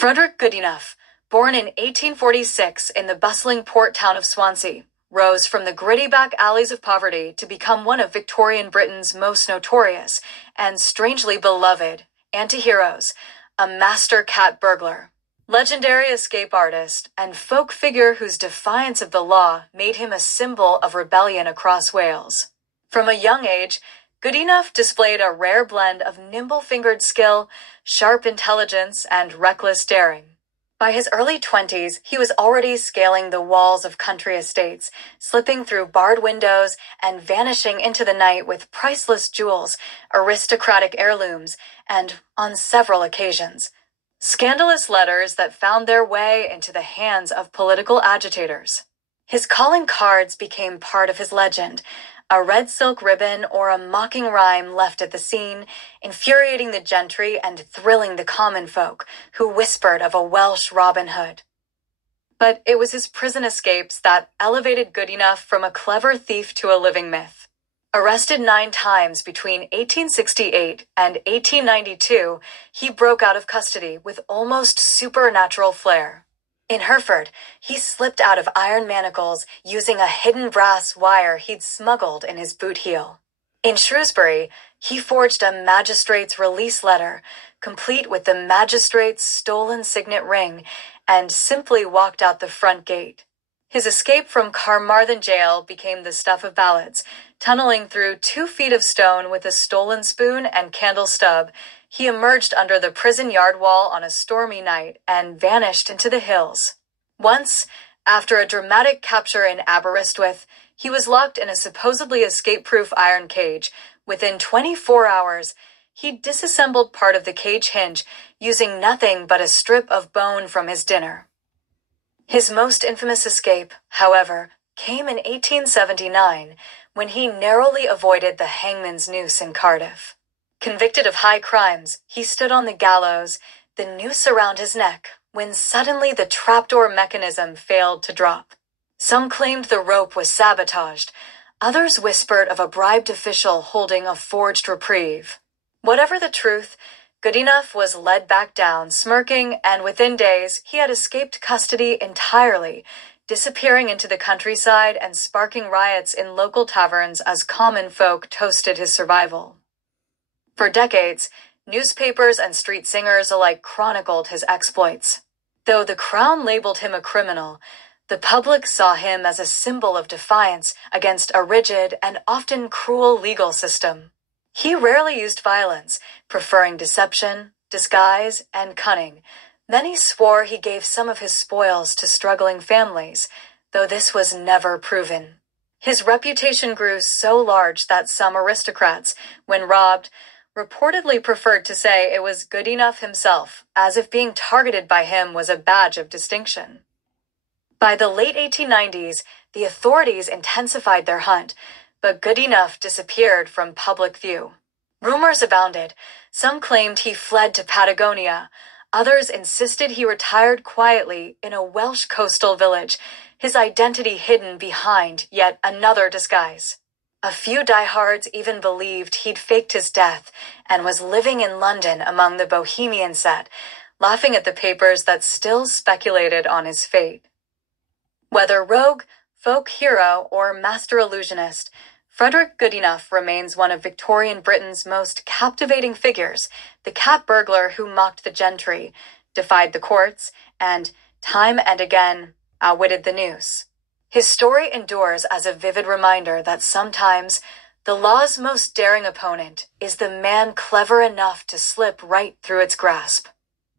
Frederick Goodenough, born in 1846 in the bustling port town of Swansea, rose from the gritty back alleys of poverty to become one of Victorian Britain's most notorious and strangely beloved anti-heroes, a master cat burglar. Legendary escape artist and folk figure whose defiance of the law made him a symbol of rebellion across Wales. From a young age, Goodenough displayed a rare blend of nimble-fingered skill, sharp intelligence, and reckless daring. By his early 20s, he was already scaling the walls of country estates, slipping through barred windows and vanishing into the night with priceless jewels, aristocratic heirlooms, and, on several occasions, scandalous letters that found their way into the hands of political agitators. His calling cards became part of his legend, a red silk ribbon or a mocking rhyme left at the scene, infuriating the gentry and thrilling the common folk, who whispered of a Welsh Robin Hood. But it was his prison escapes that elevated Goodenough from a clever thief to a living myth. Arrested 9 times between 1868 and 1892, he broke out of custody with almost supernatural flair. In Hereford, he slipped out of iron manacles using a hidden brass wire he'd smuggled in his boot heel. In Shrewsbury, he forged a magistrate's release letter, complete with the magistrate's stolen signet ring, and simply walked out the front gate. His escape from Carmarthen jail became the stuff of ballads. Tunneling through 2 feet of stone with a stolen spoon and candle stub, he emerged under the prison yard wall on a stormy night and vanished into the hills. Once, after a dramatic capture in Aberystwyth, he was locked in a supposedly escape-proof iron cage. Within 24 hours, he disassembled part of the cage hinge, using nothing but a strip of bone from his dinner. His most infamous escape, however, came in 1879, when he narrowly avoided the hangman's noose in Cardiff. Convicted of high crimes, he stood on the gallows, the noose around his neck, when suddenly the trapdoor mechanism failed to drop. Some claimed the rope was sabotaged. Others whispered of a bribed official holding a forged reprieve. Whatever the truth, Goodenough was led back down, smirking, and within days he had escaped custody entirely, disappearing into the countryside and sparking riots in local taverns as common folk toasted his survival. For decades, newspapers and street singers alike chronicled his exploits. Though the Crown labeled him a criminal, the public saw him as a symbol of defiance against a rigid and often cruel legal system. He rarely used violence, preferring deception, disguise, and cunning. Many swore he gave some of his spoils to struggling families, though this was never proven. His reputation grew so large that some aristocrats, when robbed, reportedly preferred to say it was Goodenough himself, as if being targeted by him was a badge of distinction. By the late 1890s, the authorities intensified their hunt, but Goodenough disappeared from public view. Rumors abounded. Some claimed he fled to Patagonia. Others insisted he retired quietly in a Welsh coastal village, his identity hidden behind yet another disguise. A few diehards even believed he'd faked his death and was living in London among the bohemian set, laughing at the papers that still speculated on his fate. Whether rogue, folk hero, or master illusionist, Frederick Goodenough remains one of Victorian Britain's most captivating figures, the cat burglar who mocked the gentry, defied the courts, and, time and again, outwitted the noose. His story endures as a vivid reminder that sometimes the law's most daring opponent is the man clever enough to slip right through its grasp.